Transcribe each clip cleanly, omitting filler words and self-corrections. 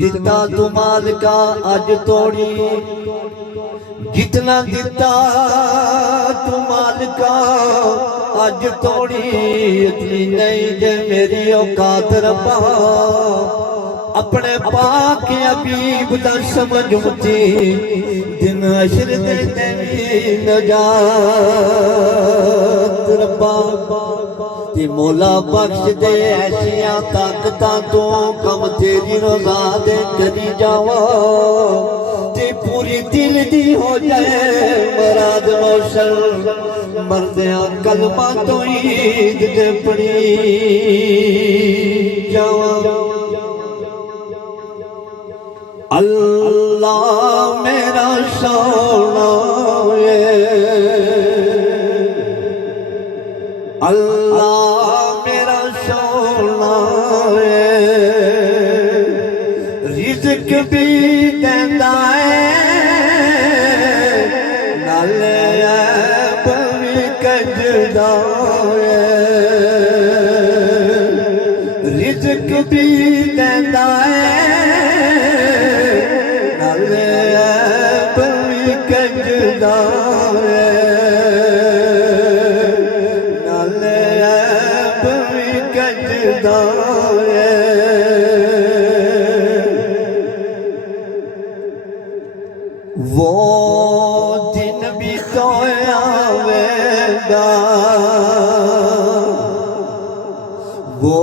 दिता तू मालिका अज तोड़ी, जितना दिता तू मालिका अज तोड़ी, इतनी नहीं जे मेरी औकात रब्बा, अपने पाक हबीब दा समझ मुझी, दिन अशर दे तेरी नजात रब्बा। ते मौला बख्श दे ऐसियां ताकतां तू कम तेरी रज़ा दे करी जावा, ते पूरी दिल दी हो जाए मुराद रोशन, मरदियां कलमा तो ईद दे पड़ी जावा। अल्लाह मेरा सोना है, अल्लाह मेरा सोना है, रिज़्क भी देंदा है, नाले ऐब भी कजदा है, रिज़्क भी देंदा है, वो दिन भी तो आवेगा, वो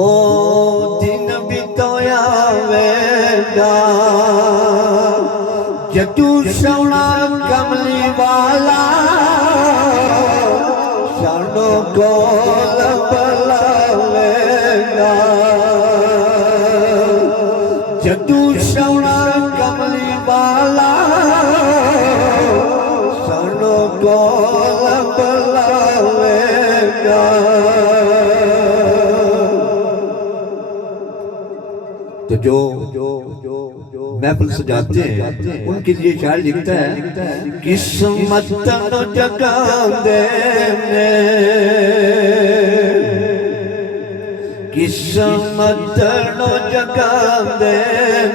दिन भी तो आवेगा, जदू सोना कमली वाला शानो को बुलावेगा, जदू सोना कमली वाला शानो को बुलावेगा। तो जो महफिल सजाते हैं उनके लिए शायर लिखता है, किस्मत नो जगांदे ने, किस्मत नो जगांदे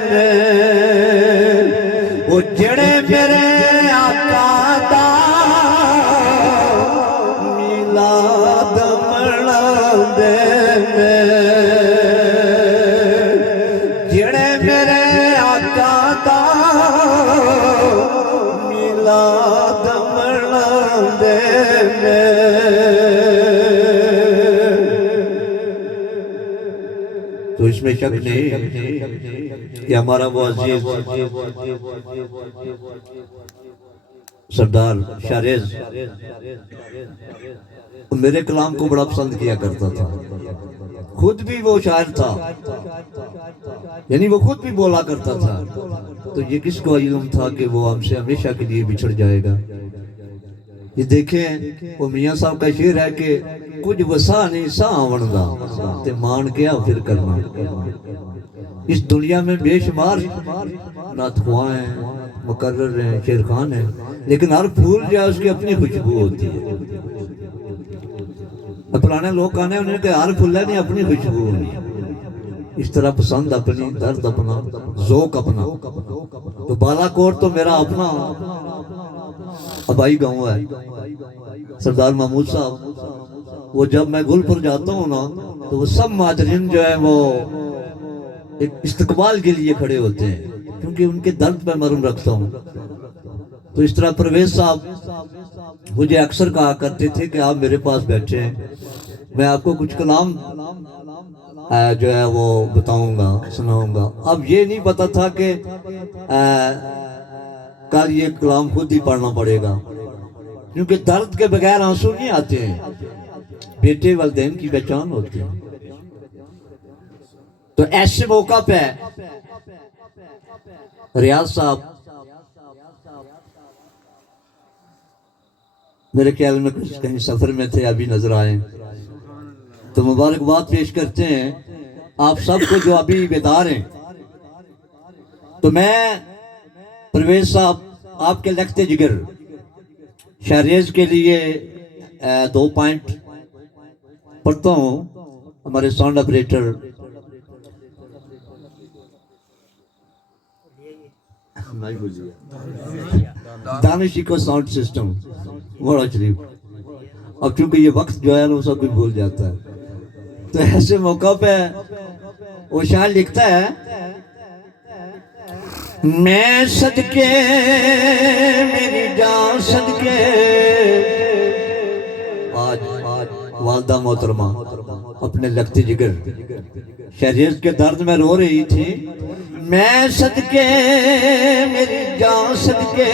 ने, वो जड़े मेरे आका दा मिलाद मनांदे ने, जड़े मेरे आका दा मिलाद मनांदे ने। तो इसमें शक नहीं कि हमारा वो अजीज सरदार शारेज मेरे कलाम को बड़ा पसंद किया करता था, खुद भी वो शायर था, यानी वो खुद भी बोला करता था। तो ये किसको इल्म था कि वो हमसे हमेशा के लिए बिछड़ जाएगा। ये देखें वो मियाँ साहब का शेर है कि कुछ वसा नहीं सा आवणदा ते मान क्या फिर करना। इस दुनिया में बेशुमार नातख्वां हैं, मुकर्रर हैं, शेर खान हैं, लेकिन हर फूल जो है उसकी अपनी खुशबू होती है। पुराने लोग कहने उन्हें कि हर फूल है नहीं अपनी खुशबू होनी। इस तरह पसंद अपनी, दर्द अपना, ज़ौक़ अपना। तो बालाकोट तो मेरा अपना अबाई गाँव है, सरदार महमूद साहब। वो जब मैं गुलपुर जाता हूँ ना तो वो सब माजरीन जो है वो एक इस्तकबाल के लिए खड़े होते हैं, क्योंकि उनके दर्द पे मरहम रखता हूँ। तो इस तरह परवेज साहब मुझे अक्सर कहा करते थे कि आप मेरे पास बैठे हैं, मैं आपको कुछ कलाम जो है वो बताऊंगा, सुनाऊंगा। अब ये नहीं पता था कि कल ये कलाम खुद ही पढ़ना पड़ेगा, क्योंकि दर्द के बगैर आंसू नहीं आते हैं, बेटे वालिदैन की पहचान होती है। तो ऐसे मौका पे रियाज साहब मेरे ख्याल में कहीं सफर में थे, अभी नजर आए, तो मुबारकबाद पेश करते हैं आप सबको जो अभी बेदार हैं। तो मैं परवेज साहब आपके लगते जिगर शारेज के लिए 2 पॉइंट पढ़ता हूँ। हमारे साउंड ऑपरेटर नहीं भूलिए दानिशी को साउंड सिस्टम बड़ा शरीफ। अब क्योंकि ये वक्त जो है ना सब कुछ भूल जाता है, तो ऐसे मौका पे वो शायर लिखता है, मैं सदके मेरी जान सदके, आज वालदा मोहतरमा अपने लगती जिगर शरीयत के दर्द में रो रही थी। मैं सदके मेरी जान सदके,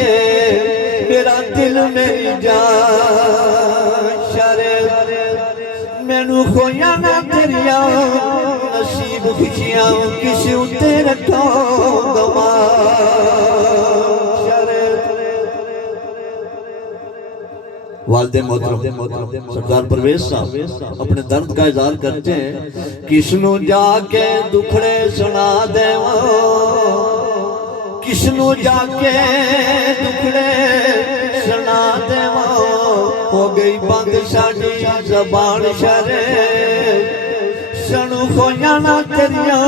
मेरा दिल मेरी जान शरीयत मैनू खोया ना तेरिया नसीब खुशियां किस उत्ते रखो गवा। वालदे मोहतरम सरदार परवेज साहब अपने दर्द का इजहार करते हैं, किसनू जाके दुखड़े सुना देवा, किसनू जाके दुखड़े सुना देवा, हो गई बंद साडी ज़बान शरे, सनू खोया ना तेरिया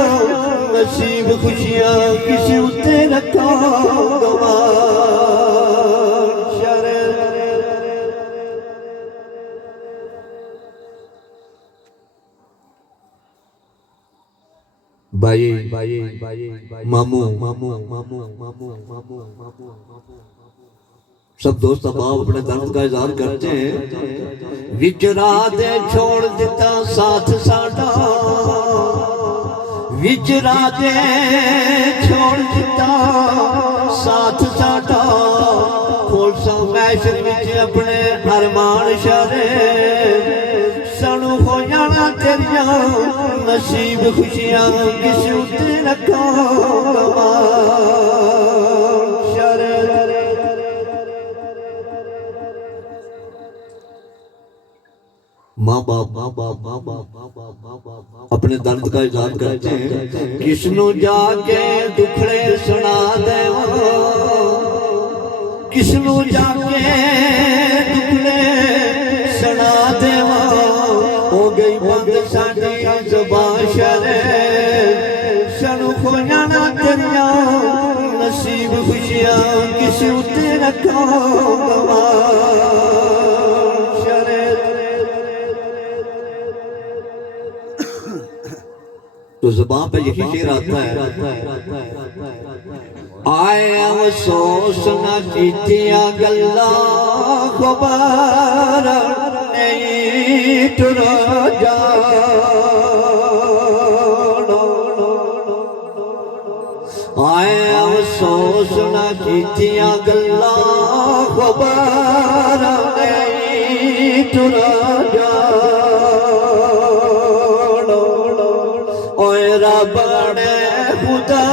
नसीब खुशियां किसी उत्ते रखा गवा। भाई मामू सब दोस्त अहबाब अपने दर्द का इजहार करते हैं। विच रात छोड़ दिता साथ साडा, विच रात छोड़ दिता साथ साडा, खोलसा मैशर विच अपने अरमान शरे, सनू हो जाना तेरिया नसीब खुशियां किस उत्ते रखा शरे। माँ बाप अपने दर्द का इजहार करते हैं, किसनू जाके दुखड़े सुना देवा, किसनू जाके दुखड़े सुना देवा, हो गई बंद साडी ज़बान शरे, सनू खोया ना तेरिया नसीब खुशियां किस उत्ते रखा शरे। तो ज़बान पे यही शेर आता है, आए अफसोस न कीतियां गल्लां खबर नहीं टुर जा, आए अफसोस न कीतियां गल्लां खबर नहीं टुर जा, ओए रब ने खुदा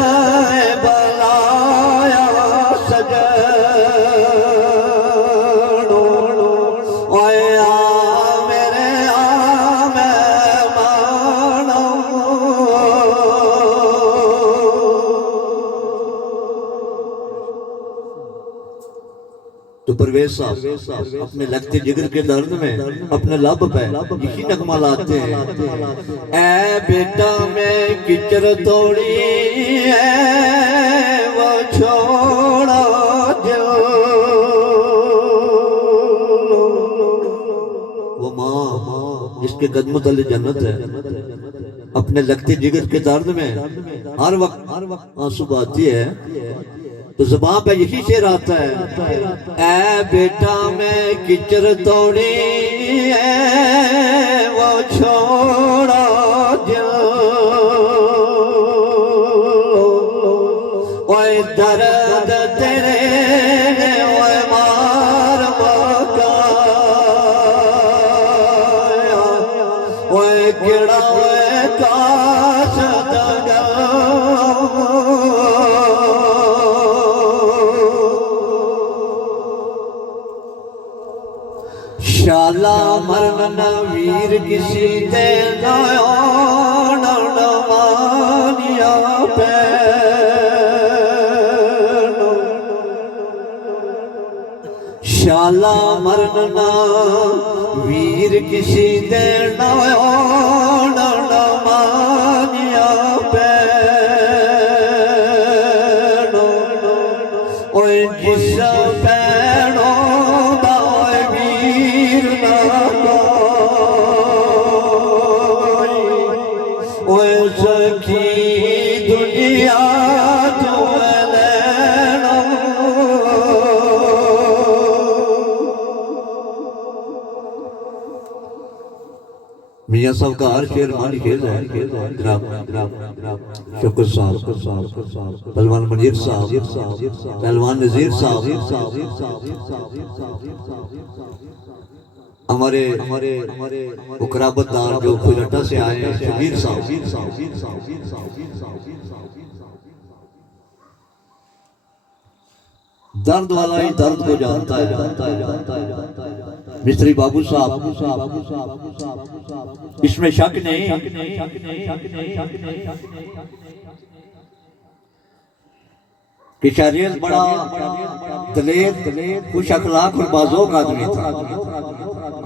बलाया सजन, ओए आ मेरे आ मेहमान, तो परवेज साहब अपने लगते जिगर के दर्द में अपने लब पे यही नगमा लाते हैं, ऐ बेटा मैं किचर तोड़ी है वो छोड़ा जो, वो माँ जिसके कदमों तले जन्नत है, अपने लगते जिगर के दर्द में हर वक्त आंसू बहाती है, तो ज़बान पे यही शेर आता है, ऐ बेटा मैं किचर तोड़ी है वो छोड़ा जो, ओए दर्द तेरे ने ओए मार मकाया, ओए केड़ा ओए काश दगा, शाला मरन न वीर किसी दे नयन मानिया पे, शाला मरन न वीर किसी दे नयन मानिया पे, ओए जिस पैणों दा वीर ना ओए सखी दुनिया जो लेना मियाँ साहब का हर शेर मानी खेल है शुक्र साहब पहलवान मनीर साहब पहलवान नजीर साहब हमारे मुकराबतदार जो खुजटा से आए हैं शबीर साहब दर्द वाला ही दर्द को जानता है मिस्त्री बाबू साहब इसमें शक नहीं कि शरीयत बड़ा दलेर खुश अखलाक और बाज़ोक आदमी था।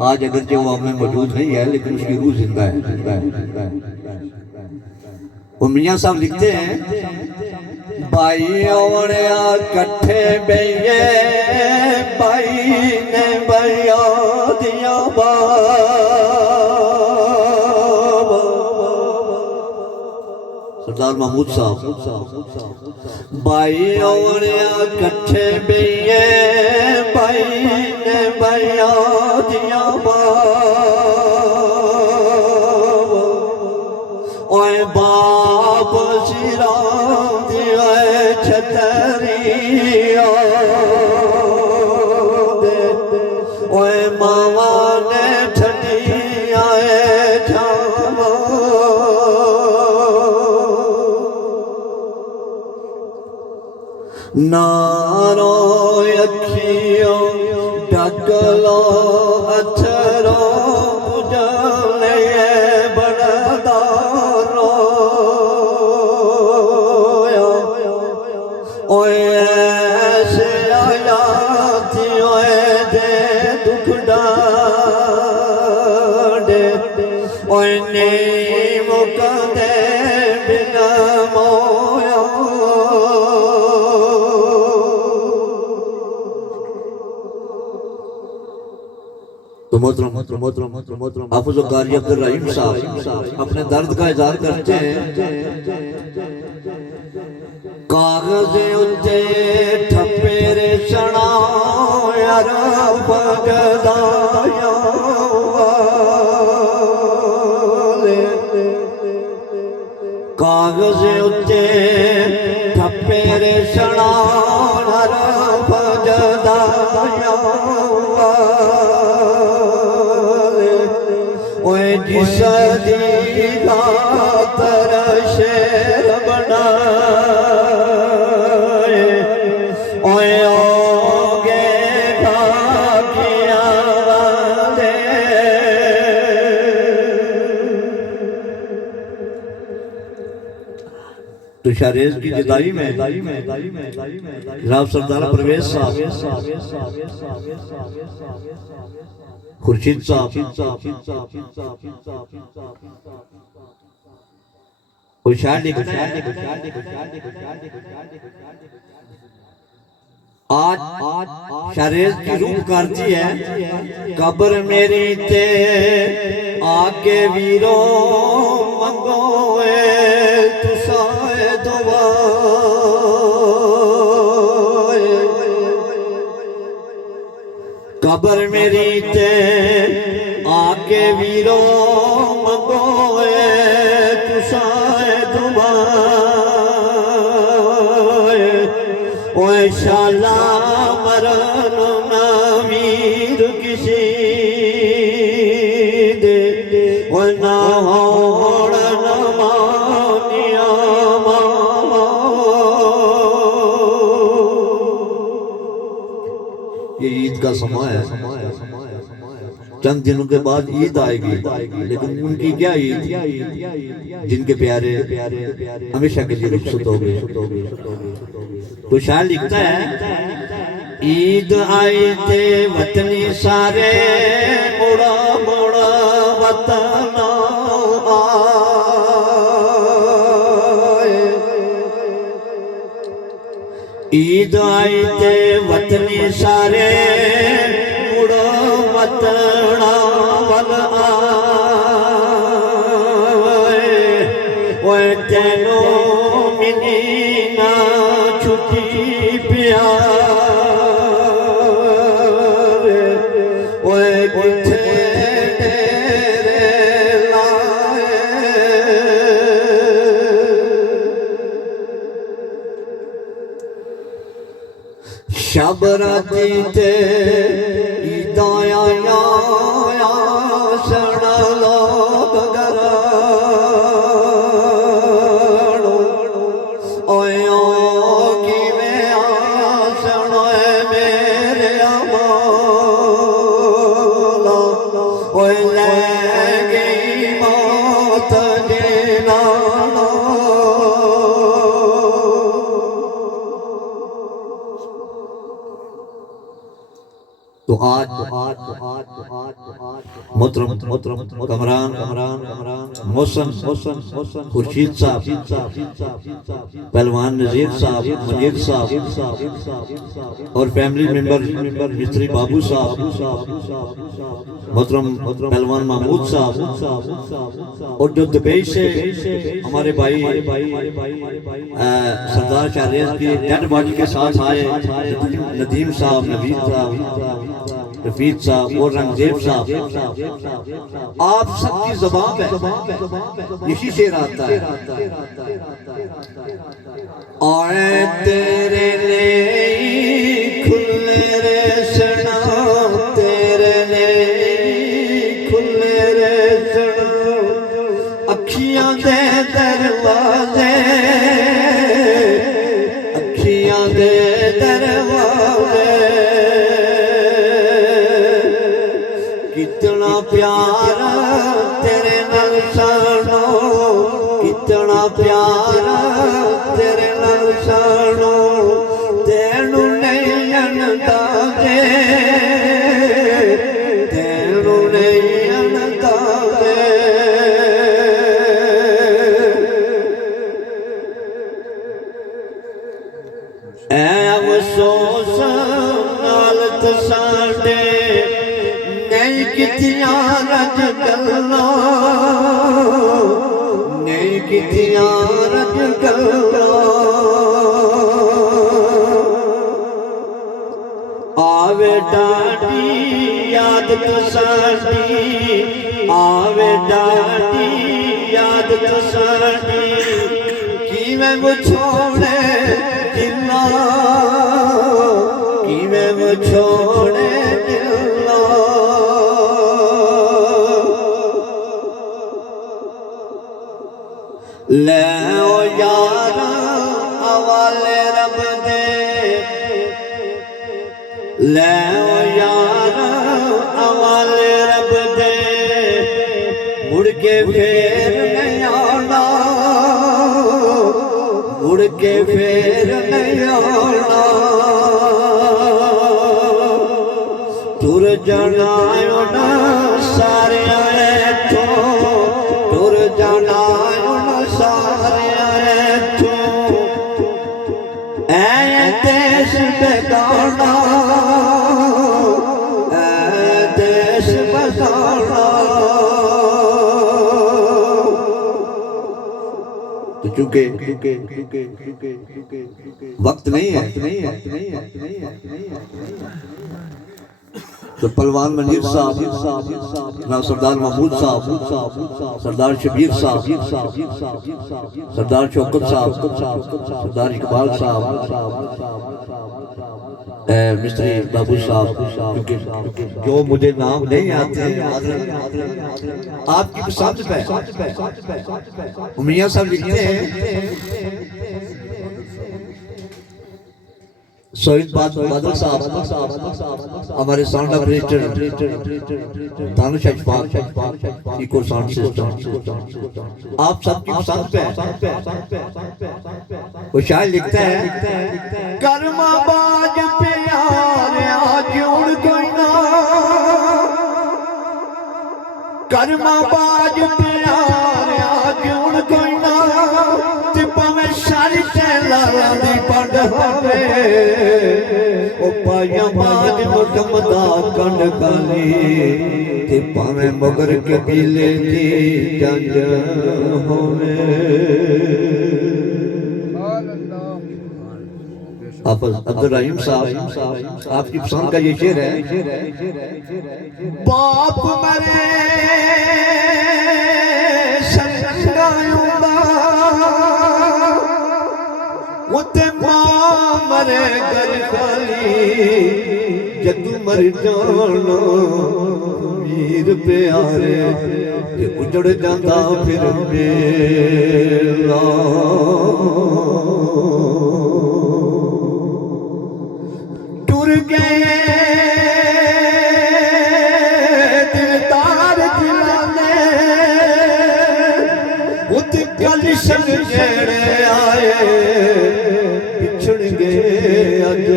आज अगर जो वो हमें मौजूद नहीं है लेकिन उसकी रूह जिंदा है। वो मियाँ साहब लिखते हैं भाई और कट्ठे बेये भाई ने भैया दिया सरदार महमूद साहब भाई और कट्ठे बेये भाई ने भैया दिया ओए बाप सिराम दिया छतरिया ओए मावा ने ठंडिया छावा नारो अखियों ढकलो अथरो बुझले बड़दारो ओए ऐसे आया थी ओए दे दुख डांडे ओए नहीं मुकदे बिना मोया तो मोहतरम हाफिज़ कारी अब्दुल रहीम साहब अपने दर्द का इज़हार करते हैं कागज़ उत्ते ठप्पेरे सना यार भगदाया कागज़ उत्ते ठप्पेरे सना यार भगदाया ओए जिस दी खातर शेर बनाए ओए ओगे खाकिया वाले तुषारेज की जुदाई में जनाब सरदार परवेज साहब खुर्शीद साहब आज शरीर की रूह करती है कब्र मेरी ते आके वीरो मंगोए तुसाए दुआ कब्र मेरी ते आके वीरो मंगोए तुसाए दुआ ओए शाला मरन नामीर किसी दे ओए ना होड़ न मानिया मामा ये ईद का समय है चंद दिनों के बाद ईद आएगी लेकिन उनकी क्या ईद जिनके प्यारे हमेशा के लिए रुखसत हो गए तो शायर लिखता है ईद आई थे वतनी सारे मुड़ा मुड़ा वतन आए ईद आई ते वतनी सारे मुड़ो वतना वल आए ओए तेनो मिली ना छुट्टी प्यार ओए किथे शब राती ते ईदाया सण लोग गराणो ओए ओ किवें आसण मेरे मौला ओए ले गई मौत दे नालो तो आज मोहतरम कमरान मौसम खुर्शीद साहब, पहलवान नजीर साहब, मजीद साहब और फैमिली मेंबर मिस्त्री बाबू साहब, मोहतरम पहलवान महमूद साहब और जो दुबई से हमारे भाई सरदार शाहरेज की डेड बॉडी के साथ आए नदीम साहब, नवीद साहब, रफीक साहब और रंगजेब साहब, आप सबकी ज़बान है इसी शेर आता है और तेरे ले खुले रे सना तेरे ले खुले रे सना अखियां दे दरवाजे अखियां दे दरवाजे कितना प्यार तेरे नाल सानो कितना प्यार तेरे नाल सानो तेनू नहीं अंदाजे तेनू नहीं अंदाजे ऐ अफसोस नालत साडे नहीं कितियां रज गल्ला नहीं कितियां रज गल्ला आवे डाडी याद तो साडी आवे डाडी याद तो साडी किवें वो छोड़े जिन्ना किवें वो छोड़े ले ओ यार हवाले रब दे ले ओ यार हवाले रब दे मुड़ के फेर नहीं आना मुड़ के फेर नहीं आना तुर जाना ना सारे तो तुर जाना देश बेगाना देश बेगाना तो चूंकि वक्त नहीं है तो पहलवान मनीर साहब ना सरदार महमूद साहब सरदार शबीर साहब सरदार शौकत साहब सरदार इकबाल साहब मिस्त्री बाबू साहब क्योंकि जो मुझे नाम नहीं आते आपकी पसंद पे मियां साहब लिखते हैं शहीद बादल साहब हमारे sound operator Danish Ashfaq echo sound system आप सबकी पसंद पे वो शायर लिखता है कर्मा बाज प्यारे आज उड़ कोई ना कर्मा बाज प्यारे आज उड़ कोई ना ते पवे सारी चला दी पड़ होवे ओ पाया बाज मुकमदा कंड काली ते पावे मगर के पीले दी जंज होवे आप अब्दुल रहीम साहब आपकी पसंद का ये शेर है बाप मरे संगायुंदा उते मां मरे घर खाली जदू मर जाना वीर प्यारे ते उजड़ जांदा फिर मेला टुर गए दिलदार दिलाने उत कल सन जेड़े आए पिछड़ गए अज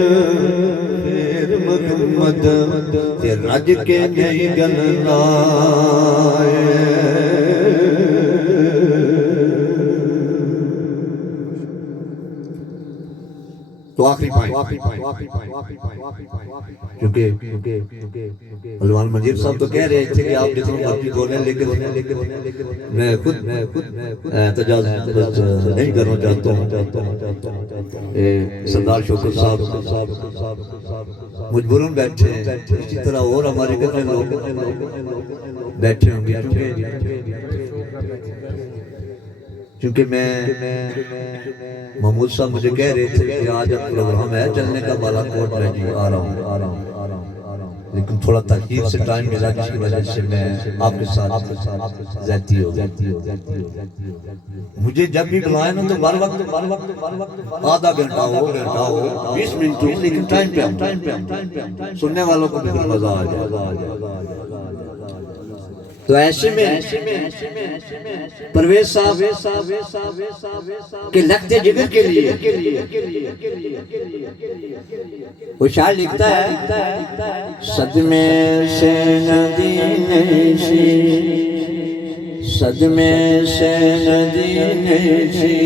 फिर मुहम्मद ते रज के नहीं गल लाए तो आखिरी पॉइंट क्योंकि हलवान मंजीर साहब तो कह रहे थे कि आप जितना मर्जी बोलें लेकिन मैं खुद तजावुज़ नहीं करना चाहता हूँ सरदार शौकत साहब मजबूरन बैठे हैं इसी तरह और हमारे कितने लोग बैठे होंगे क्योंकि मैं महमूद साहब मुझे कह रहे थे कि आज प्रोग्राम है चलने का बालाकोट में जी आ रहा हूँ लेकिन थोड़ा तखीर से टाइम मिला जिसकी वजह से मैं आपके साथ रहती हो मुझे जब भी बुलाए ना तो बार वक्त आधा घंटा हो 20 मिनट हो लेकिन टाइम पे सुनने वालों को भी मजा आ जाए तो ऐसे में परवेज साहब के लगते जिगर के लिए वो शायर लिखता है सदमे से नदी नशी सदमे से नदी नशी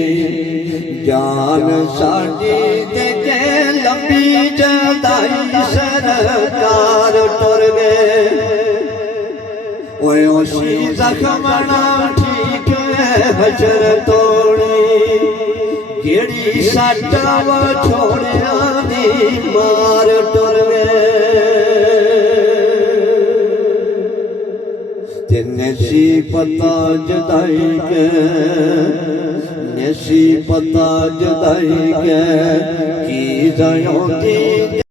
जान साडी दे के लंबी जदाई सरकार टुर गए ओए ओशी जख्मना ठीक है बचर तोड़ी जेड़ी साटा वो छोड़िया दी मार टुर गए तेने सी पता जदाई के नसी पता जदाई के की जायों दी